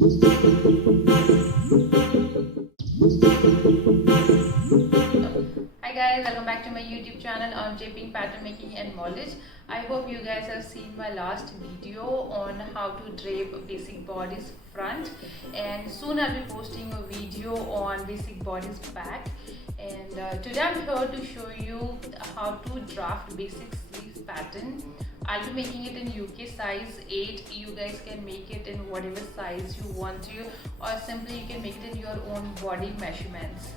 Hi guys, welcome back to my YouTube channel on draping, pattern making and moldage. I hope you guys have seen my last video on how to drape basic bodies front, and soon I'll be posting a video on basic bodies back. And today I'm here to show you how to draft basic sleeve pattern. I'll be making it in UK size 8. You guys can make it in whatever size you want to, or simply you can make it in your own body measurements.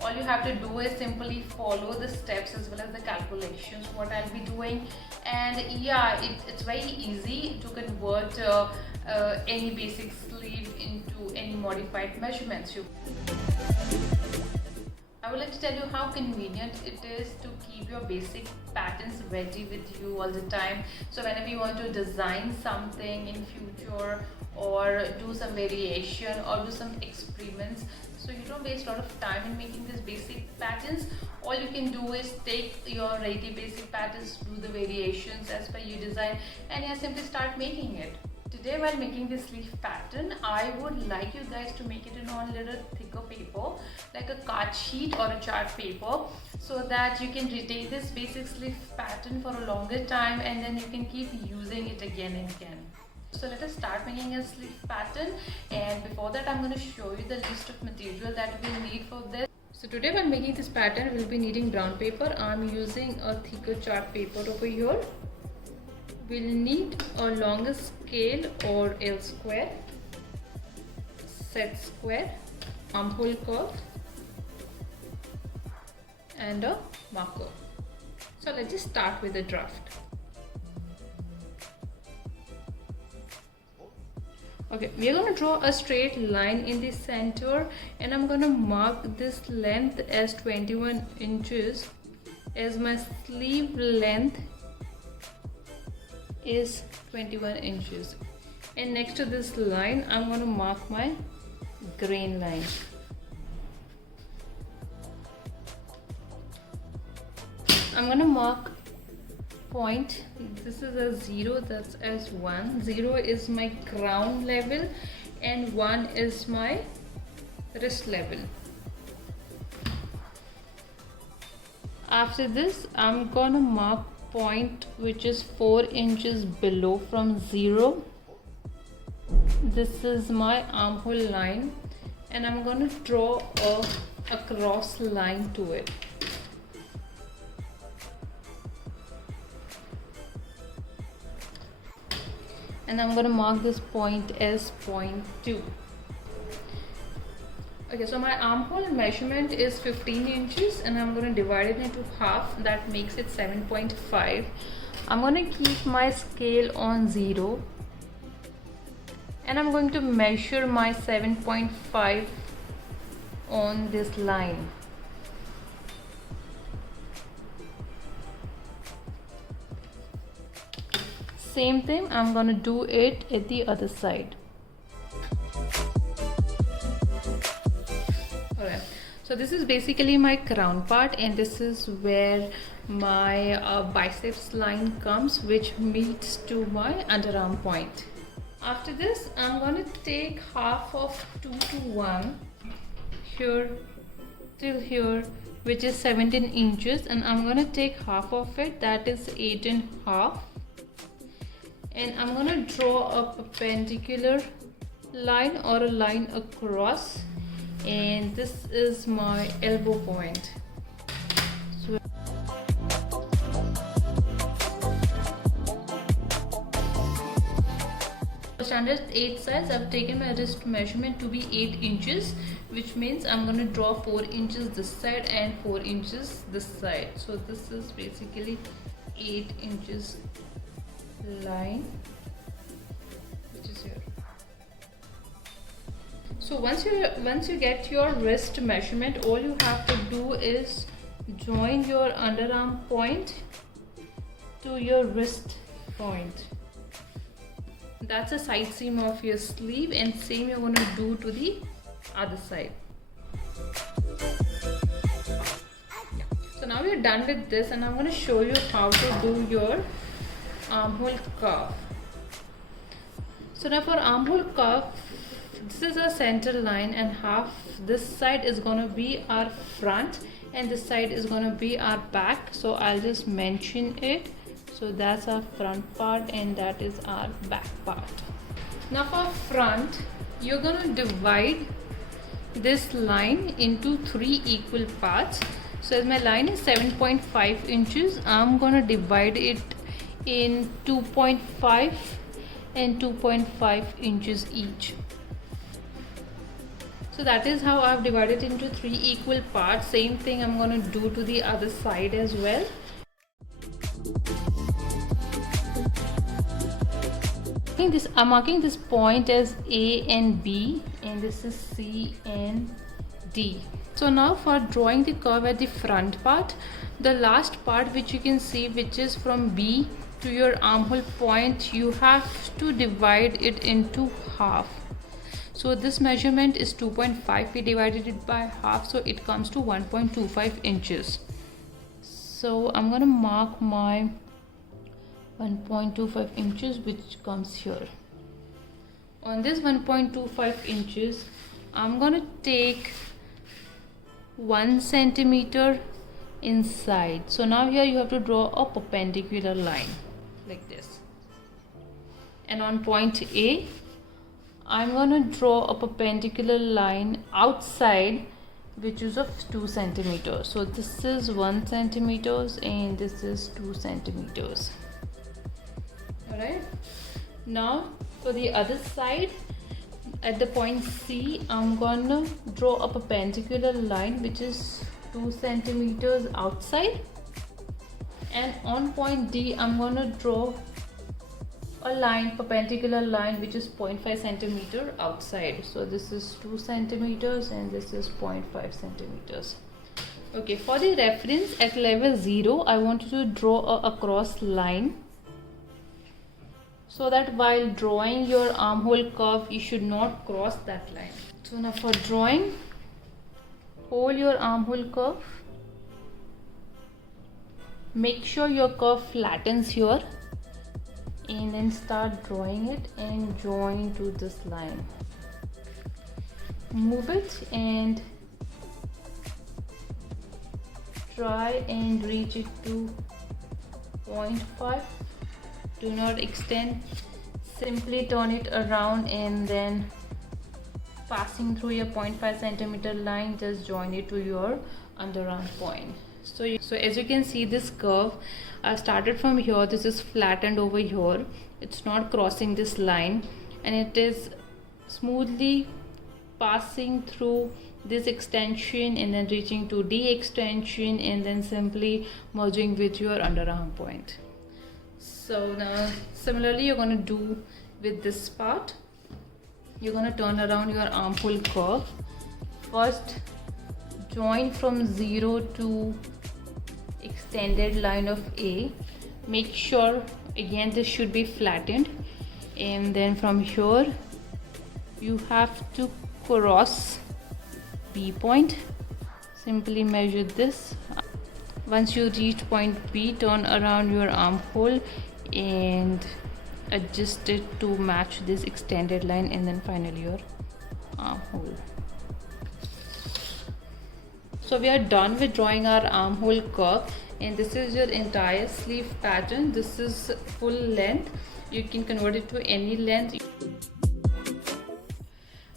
All you have to do is simply follow the steps as well as the calculations what I'll be doing, and yeah, it's very easy to convert any basic sleeve into any modified measurements. I would like to tell you how convenient it is to keep your basic patterns ready with you all the time. So whenever you want to design something in future or do some variation or do some experiments, so you don't waste a lot of time in making these basic patterns. All you can do is take your ready basic patterns, do the variations as per your design, and yeah, simply start making it. Today while making this sleeve pattern, I would like you guys to make it in a little thicker paper, like a card sheet or a chart paper, so that you can retain this basic sleeve pattern for a longer time, and then you can keep using it again and again. So let us start making a sleeve pattern, and before that I'm going to show you the list of material that we'll need for this. So today when making this pattern, we'll be needing brown paper. I'm using a thicker chart paper over here. We'll need a longer scale or L square, set square, armhole curve, and a marker. So let's just start with the draft. Okay, we are going to draw a straight line in the center, and I'm going to mark this length as 21 inches as my sleeve length is 21 inches, and next to this line I'm going to mark my grain line. I'm going to mark point. This is a 0, that's as 1. 0 is my crown level and 1 is my wrist level. After this I'm gonna mark point which is 4 inches below from 0. This is my armhole line, and I'm gonna draw a cross line to it. And I'm going to mark this point as point 2. Okay, so my armhole measurement is 15 inches, and I'm going to divide it into half. That makes it 7.5. I'm going to keep my scale on 0, and I'm going to measure my 7.5 on this line. Same thing, I'm going to do it at the other side. Alright, so this is basically my crown part, and this is where my biceps line comes, which meets to my underarm point. After this, I'm going to take half of 2 to 1 here till here, which is 17 inches, and I'm going to take half of it, that is 8.5. And I'm going to draw a perpendicular line or a line across, and this is my elbow point. So standard 8 size, I've taken my wrist measurement to be 8 inches, which means I'm going to draw 4 inches this side and 4 inches this side. So this is basically 8 inches line, which is here. So once you get your wrist measurement, all you have to do is join your underarm point to your wrist point. That's a side seam of your sleeve, and same you're going to do to the other side. Yeah. So now we're done with this, and I'm going to show you how to do your armhole curve. So now for armhole curve, is a center line, and half this side is going to be our front and this side is going to be our back. So I'll just mention it. So that's our front part and that is our back part. Now for front, you're going to divide this line into 3 equal parts. So as my line is 7.5 inches, I'm going to divide it in 2.5 and 2.5 inches each. So that is how I've divided into 3 equal parts. Same thing I'm going to do to the other side as well. I'm marking this point as A and B, and this is C and D. So now for drawing the curve at the front part, the last part which you can see, which is from B to your armhole point, you have to divide it into half. So this measurement is 2.5, we divided it by half, so it comes to 1.25 inches. So I'm going to mark my 1.25 inches, which comes here. On this 1.25 inches, I'm going to take 1 centimeter inside. So now here you have to draw a perpendicular line like this. And on point A, I'm going to draw a perpendicular line outside, which is of 2 centimeters. So this is 1 centimeters and this is 2 centimeters. Alright, now for the other side, at the point C, I'm gonna draw a perpendicular line which is 2 centimeters outside, and on point D, I'm gonna draw a line, perpendicular line, which is 0.5 centimeter outside. So this is 2 centimeters and this is 0.5 centimeters. Okay, for the reference, at level 0, I want you to draw a cross line, so that while drawing your armhole curve, you should not cross that line. So now for drawing, hold your armhole curve. Make sure your curve flattens here and then start drawing it and join to this line. Move it and try and reach it to 0.5. Do not extend, simply turn it around and then passing through your 0.5 centimeter line, just join it to your underarm point. So as you can see, this curve, I started from here, this is flattened over here, it's not crossing this line, and it is smoothly passing through this extension and then reaching to D extension and then simply merging with your underarm point. So now similarly you're going to do with this part. You're going to turn around your armhole curve. First join from 0 to extended line of A. Make sure again this should be flattened, and then from here you have to cross B point. Simply measure this. Once you reach point B, turn around your armhole and adjust it to match this extended line, and then finally your armhole. So we are done with drawing our armhole curve, and this is your entire sleeve pattern. This is full length. You can convert it to any length.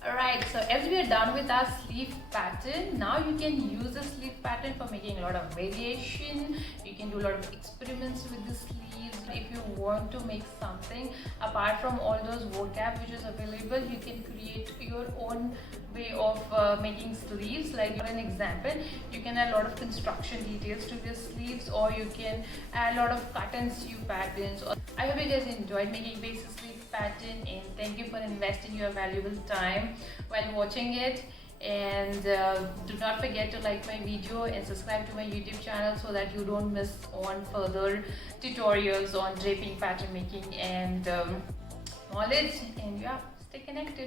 Alright, so as we are done with our sleeve pattern, now you can use the sleeve pattern for making a lot of variation. You can do a lot of experiments with the sleeves. If you want to make something apart from all those vocab which is available, you can create your own way of making sleeves. Like for an example, you can add a lot of construction details to your sleeves, or you can add a lot of cut and sew patterns. I hope you guys enjoyed making basic sleeve pattern, and thank you for investing your valuable time while watching it. And do not forget to like my video and subscribe to my YouTube channel so that you don't miss on further tutorials on draping, pattern making and knowledge. And yeah, stay connected.